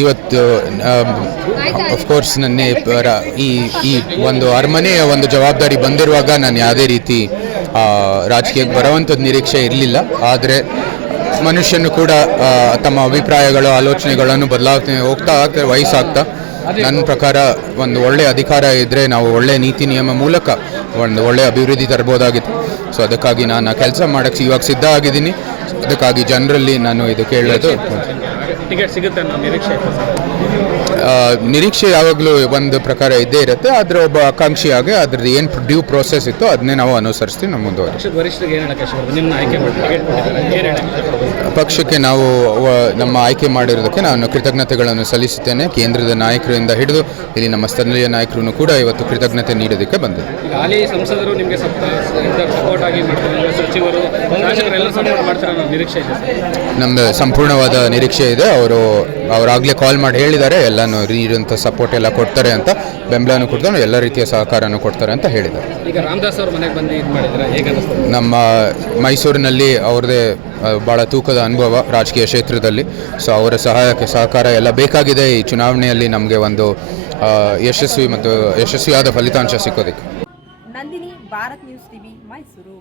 ಇವತ್ತು ಅಫ್ಕೋರ್ಸ್ ನನ್ನ ಈ ಈ ಒಂದು ಅರಮನೆಯ ಒಂದು ಜವಾಬ್ದಾರಿ ಬಂದಿರುವಾಗ ನಾನು ಯಾವುದೇ ರೀತಿ ರಾಜಕೀಯಕ್ಕೆ ಬರುವಂಥದ್ದು ನಿರೀಕ್ಷೆ ಇರಲಿಲ್ಲ. ಆದರೆ ಮನುಷ್ಯನು ಕೂಡ ತಮ್ಮ ಅಭಿಪ್ರಾಯಗಳು, ಆಲೋಚನೆಗಳನ್ನು ಬದಲಾವಣೆ ಹೋಗ್ತಾ ಆಗ್ತಾ, ವಯಸ್ಸಾಗ್ತಾ, ನನ್ನ ಪ್ರಕಾರ ಒಂದು ಒಳ್ಳೆಯ ಅಧಿಕಾರ ಇದ್ದರೆ ನಾವು ಒಳ್ಳೆಯ ನೀತಿ ನಿಯಮ ಮೂಲಕ ಒಂದು ಒಳ್ಳೆಯ ಅಭಿವೃದ್ಧಿ ತರ್ಬೋದಾಗಿತ್ತು. ಸೊ ಅದಕ್ಕಾಗಿ ನಾನು ಕೆಲಸ ಮಾಡೋಕ್ಕೆ ಇವಾಗ ಸಿದ್ಧ ಆಗಿದ್ದೀನಿ. ಅದಕ್ಕಾಗಿ ಜನರಲ್ಲಿ ನಾನು ಇದು ಕೇಳೋದು. ಟಿಕೆಟ್ ಸಿಗುತ್ತೆ ಅನ್ನೋ ನಿರೀಕ್ಷೆ ನಿರೀಕ್ಷೆ ಯಾವಾಗಲೂ ಒಂದು ಪ್ರಕಾರ ಇದ್ದೇ ಇರುತ್ತೆ. ಆದರೆ ಒಬ್ಬ ಆಕಾಂಕ್ಷಿಯಾಗಿ ಅದ್ರದ್ದು ಏನು ಡ್ಯೂ ಪ್ರೋಸೆಸ್ ಇತ್ತು ಅದನ್ನೇ ನಾವು ಅನುಸರಿಸ್ತೀವಿ ನಮ್ಮ ಮುಂದುವರಿ ಪಕ್ಷಕ್ಕೆ ನಾವು ನಮ್ಮ ಆಯ್ಕೆ ಮಾಡಿರೋದಕ್ಕೆ ನಾನು ಕೃತಜ್ಞತೆಗಳನ್ನು ಸಲ್ಲಿಸುತ್ತೇನೆ. ಕೇಂದ್ರದ ನಾಯಕರಿಂದ ಹಿಡಿದು ಇಲ್ಲಿ ನಮ್ಮ ಸ್ಥಳೀಯ ನಾಯಕರು ಕೂಡ ಇವತ್ತು ಕೃತಜ್ಞತೆ ನೀಡೋದಕ್ಕೆ ಹಾಲಿ ಸಂಸದರು ನಿಮಗೆ ಸಪೋರ್ಟ್ ಆಗಿ ಸಚಿವರು ಎಲ್ಲ ಸಪೋರ್ಟ್ ಮಾಡ್ತಾರೆ ಅನ್ನೋ ನಿರೀಕ್ಷೆ ಇದೆ ನಮ್ಮದು ಸಂಪೂರ್ಣವಾದ ನಿರೀಕ್ಷೆ ಇದೆ. ಅವರು ಅವರಾಗಲೇ ಕಾಲ್ ಮಾಡಿ ಹೇಳಿದ್ದಾರೆ. ಎಲ್ಲನೂ ನೀರಂಥ ಸಪೋರ್ಟ್ ಎಲ್ಲ ಕೊಡ್ತಾರೆ ಅಂತ ಬೆಂಬಲನೂ ಕೊಡ್ತಾರೆ ಎಲ್ಲ ರೀತಿಯ ಸಹಕಾರನೂ ಕೊಡ್ತಾರೆ ಅಂತ ಹೇಳಿದ್ದಾರೆ. ಈಗ ರಾಮದಾಸ್ ಅವ್ರ ಮನೆಗೆ ಬಂದು ಇದು ಮಾಡಿದ್ರೆ ಹೇಗೆ ನಮ್ಮ ಮೈಸೂರಿನಲ್ಲಿ ಅವ್ರದ್ದೇ ಭಾಳ ತೂಕದ ಅನುಭವ ರಾಜಕೀಯ ಕ್ಷೇತ್ರದಲ್ಲಿ. ಸೊ ಅವರ ಸಹಾಯಕ್ಕೆ ಸಹಕಾರ ಎಲ್ಲ ಬೇಕಾಗಿದೆ. ಈ ಚುನಾವಣೆಯಲ್ಲಿ ನಮಗೆ ಒಂದು ಯಶಸ್ವಿ ಮತ್ತು ಯಶಸ್ವಿಯಾದ ಫಲಿತಾಂಶ ಸಿಕ್ಕೋದಕ್ಕೆ. Nandini Bharat news TV Mysuru.